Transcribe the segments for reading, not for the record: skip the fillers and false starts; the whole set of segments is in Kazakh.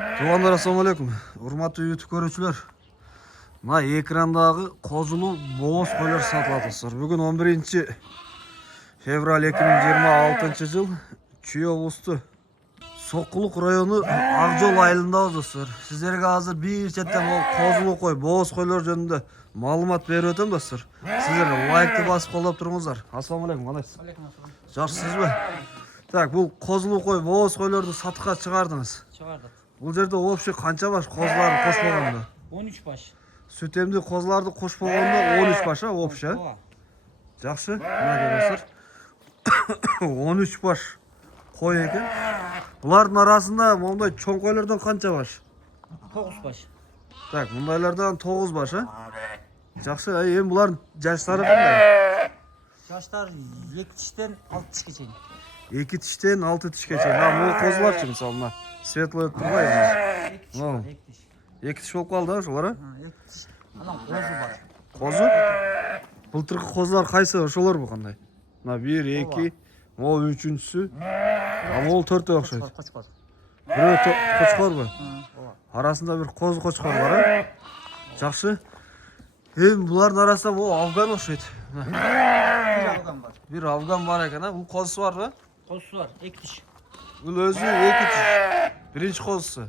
Туғандар, ассалаумалейкум. Урматтуу YouTube көрүүчүлөр. Мына экрандагы козулуу боз койлор сатылат достор. Бүгүн 11 февраль 2026 жыл Чүй облусту Сокулук району Акжол айылындабыз достор. Сиздерге азыр бир четтен козулуу кой, боз койлор жөнүндө маалымат берип өтөм достор. Сиздер лайкты басып колдоп туруңуздар. Ассалаумалейкум, кандайсыз? Алейкум ассалам. Жакшысызбы? Так, бул козулуу кой, боз койлорду сатыкка чыгардыңыз. Чыгардык. Бул жерде вообще канча баш козуларды кошпогондо? 13 баш. Сүт эмди козуларды кошпогондо 13 баш, вообще. Ооба. Жакшы. Мына достор. 13 баш кой экен. Булардын арасында мондай чоң койлордон канча баш? 9 баш. Так, мындайлардан 9 баш, Жакшы. Эми булардын жаштары кандай? Жаштар 2 тиштен 6 тишке чейин. 2 тиштен 6 тишке чейин. Могу козуларчы мисалы мына светлый өтүп турбайбы? 2 тиш бар, 2 тиш. 2 тиш болуп калды ошолор, 2 тиш. Анан козу бар. Козу? Былтыркы козулар кайсы, ошолорбу кандай? Мына 1, 2, могу 3-үчүсү. Могу 4-тө окшойт. Кочкор. Бирөө кочкорбу? Ооба. Арасында бир козу кочкор бар, Жакшы. Эми булардын арасында могу афган окшойт. Bir afgan var. Бир афган бар экен, Бул козусу барбы? Kozusu var, 2 tiş. Бул өзү 2 тиш. Биринчи козусу.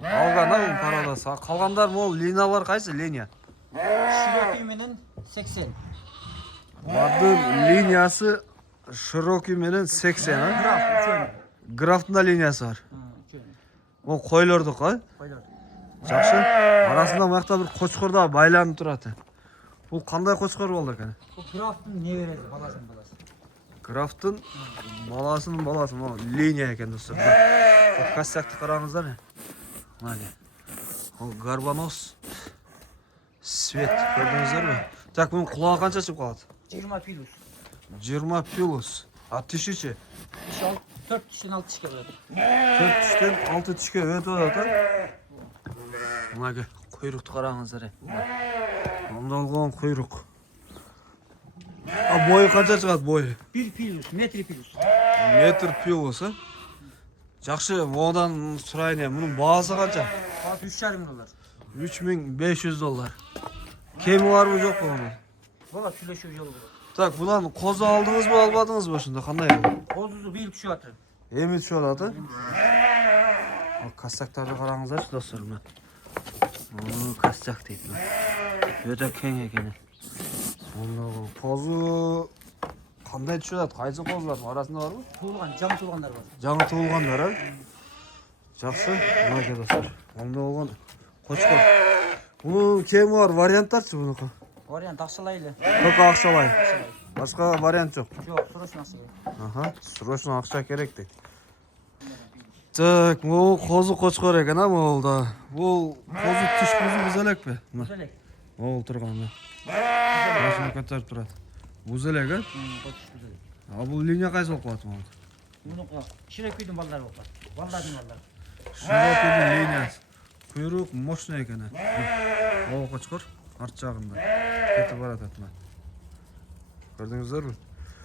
Афган, бул парадасы. Калгандар могу линиялар кайсы? Линия. Şirokü menen 80. Булардын линиясы широкий менен 80, Graf, 3 Графтын да линиясы бар. 3 Могу койлордук, Koylar. Жакшы. Арасында мыякта бир кочкор да байланып турат. Бул кандай кочкор болду экен? Bu Graf'ın ne veresi, balasın balası. Графтын баласынын баласы, могу линия экен достор. Костякты караңыздар. Мына. Ол гарбаноз. Свет көрдүңүздөрбү? Так, бунун кулагы канча чыгып калат? 20 pilus. 20 пилус. А тишичи? Tiş 4 tişten 6 tişke böyle. 4 тиштен 6 тишке өтүп атат, Мына куйрукту караңыздар. Ондолгон куйрук. А бою канча чыгат, бою? 1 pilus, metri pilus. Метр пилус, Жакшы, модан сурайын эми, мунун баасы канча? Bazı 3,5 dolar. $3500. Кеми барбы, жокпу мунун? Valla tüleşiyor yolu bu. Так, булан козу алдыңызбы, албадыңызбы ошондо, кандай? Kozusu bir şu atır. Эми түшүп атат, Ал кастактарды караңыздарчы достор, мына. Кастак дейт мына. Өтө кең экен. Ондогу козу кандай түшүп атат? Кайсы козулардын арасында барбы? Tuğulgan, cam tuğulganlar var. Жаңы туулгандар, Жакшы, мына достор. Ондогон кочкор. Бунун кеми бар варианттарчы бунуку? Variant aksalaylı. Только акчалай. Башка вариант жок. Yok, sırası nasıl? Ага, срочно акча керек дейт. Так, могу козу кочкор экен, могул да. Бул козу тиш буз элекпи? Güzelek. Могул турган. Машина көтөрүп турат. Буз элек, Koçuş güzelek. А бул линия кайсы болуп калат могул? Bunun Şireküydün balları var. Balladın ballar. Широкийдин линиясы. Куйрук мощный экен. Могул кочкор арт жагында. Кетип баратат мына. Көрдүңүздөрбү?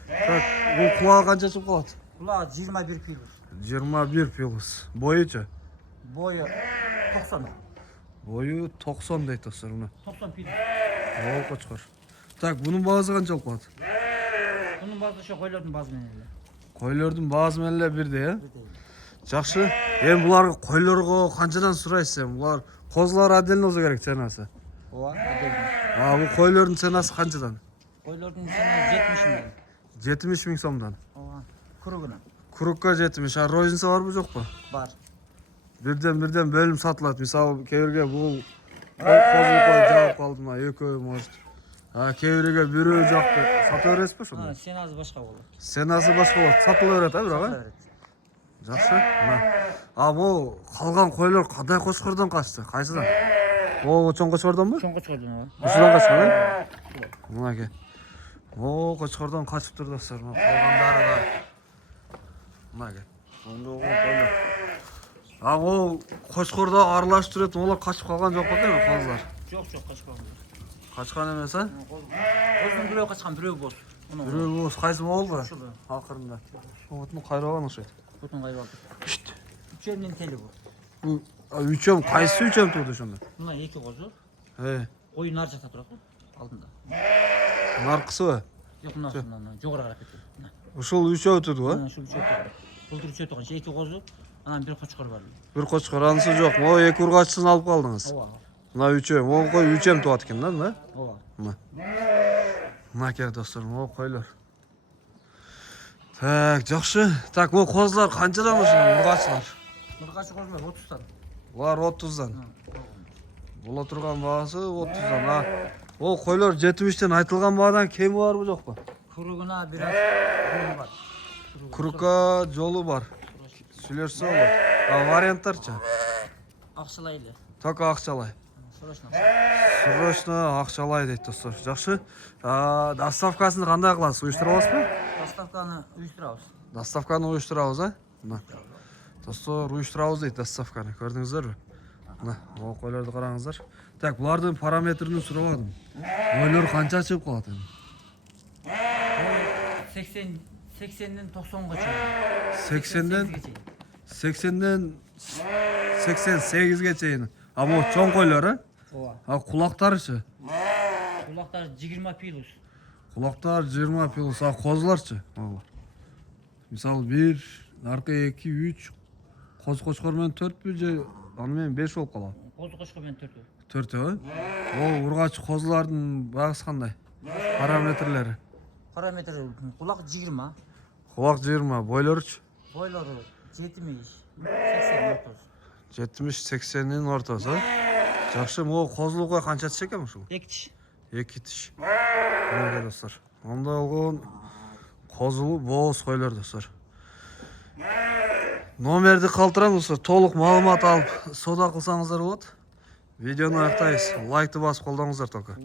Так, бул кулагы канча чыгып калат? Kulağı 21 pilus. 21 пилус. Бойучу? Boyu 90. Бою 90 дейт достор мына. 90 pilus. Могул кочкор. Так, бунун баасы канча болуп калат? Bunun bazı şu koylardın bazı meneli. Койлордун баасы менен эле бирдей, Жакшы. Эми буларга койлорго канчадан сурайсыз эми? Булар козулар отдельно болсо керек ценасы. Oha, ödeydim. Бул койлордун ценасы канчадан? Koylardın sana 70 milyon. 70 000 сомдон. Oha, kuruguna. Курукка 70, а розница барбы, жокпу? Var. Бирден бөлүм сатылат. Мисалы, кээ бул козу кой жаап калдыма, экөө может. А кээ бирөө жакты сата бересизби ошондо? Ha, sen az başka olur. Ценасы башка болот. Сатыла берет, бирок, Evet. Жакшы. А бул калган койлор кандай кочкордон качты? Кайсыдан? Чоң кочкордонбу? Çoğunca çıkardın o. Ушудан качкан, Мына кочкордон качып тур достор. Калгандары да. Мына Ондогу койлор. А кочкордо аралашып турат, олар качып калган жок бекен, козулар. Çok kaçmadı. Качкан эмес, Kozun biröv kaçkan biröv boz. Бирөө кайсы болду? Şulu. Акырында. Отун кайрабаган окшойт. Kutun kayboldu. Шт. Üçerinin teli bu. Üçем, qayсы üçem turdu şunda? Mına 2 kozu. Koyun nar жақта тұрады ғой, алдында. Narqısı va? Жоқ, мына жоғары қарап кеткен. Ушул üçөө turdu va? Шу үшеу тұрды. Бұл үшеу тұрған. 2 қозу, анан бір қошқар бар. Bir qochqor anысы жоқ. О, эки ургачысын алып калдыңыз. Ооба. Мына üçөө, могу üçем туат экен да, мына. Ооба. Мына керек достор, могу койлор. Так, жакшы. Так, могу козулар канчадан ушул ургачылар? Ургачы козулар 30-тан. Булар 30дан. Була турган баасы 30дан. О, койлор 70тен айтылган баадан кеми барбы жокпу? Курuguna biraz jolu var. Курукка жолу бар. Сүйлөрсө болот. Варианттарчы? Акчалайлы. Только акчалай. Срочно. Срочно акчалай дейт достор. Жакшы. Доставкасын кандай кыласыз? Уюштура аласызбы? Доставканы уюштурабыз. Доставканы уюштурабыз, а? Мына. Достор, уюштурабыз дейт доставканы. Көрдүңүздөрбү? Мына, могу койлорду караңыздар. Так, булардын параметрин сурабадым. Койлор канча чыгып калат эми? 80'den 90'ga чейин. 80'den 88'ge чейин. А могу чоң койлор, а? Ооба. Кулактарычы? Кулактар 20 пилус. Кулактар 20 пилус, а козуларчы? Мисалы 1, арка 2, 3, коз-кочкор менен 4пү же аны менен 5 болуп калат? Коз-кочкор менен 4. 4, Ол ургач козулардын багысы кандай? Параметрлери? Параметр кулак 20. Кулак 20, бойлоручу? Бойлору 70, 80 ортос. 70-80'nin ортосу, а? Жакшы, могу козулукка канча тиш экен ушул? 2 тиш. 2 тиш. Мына достор. Онда болгон козулу бооз койлор достор. Номерди калтырам достор. Толук маалымат алып соода кылсаңыздар болот. Видеону аяктайбыз. Лайкты басып колдоңуздар только.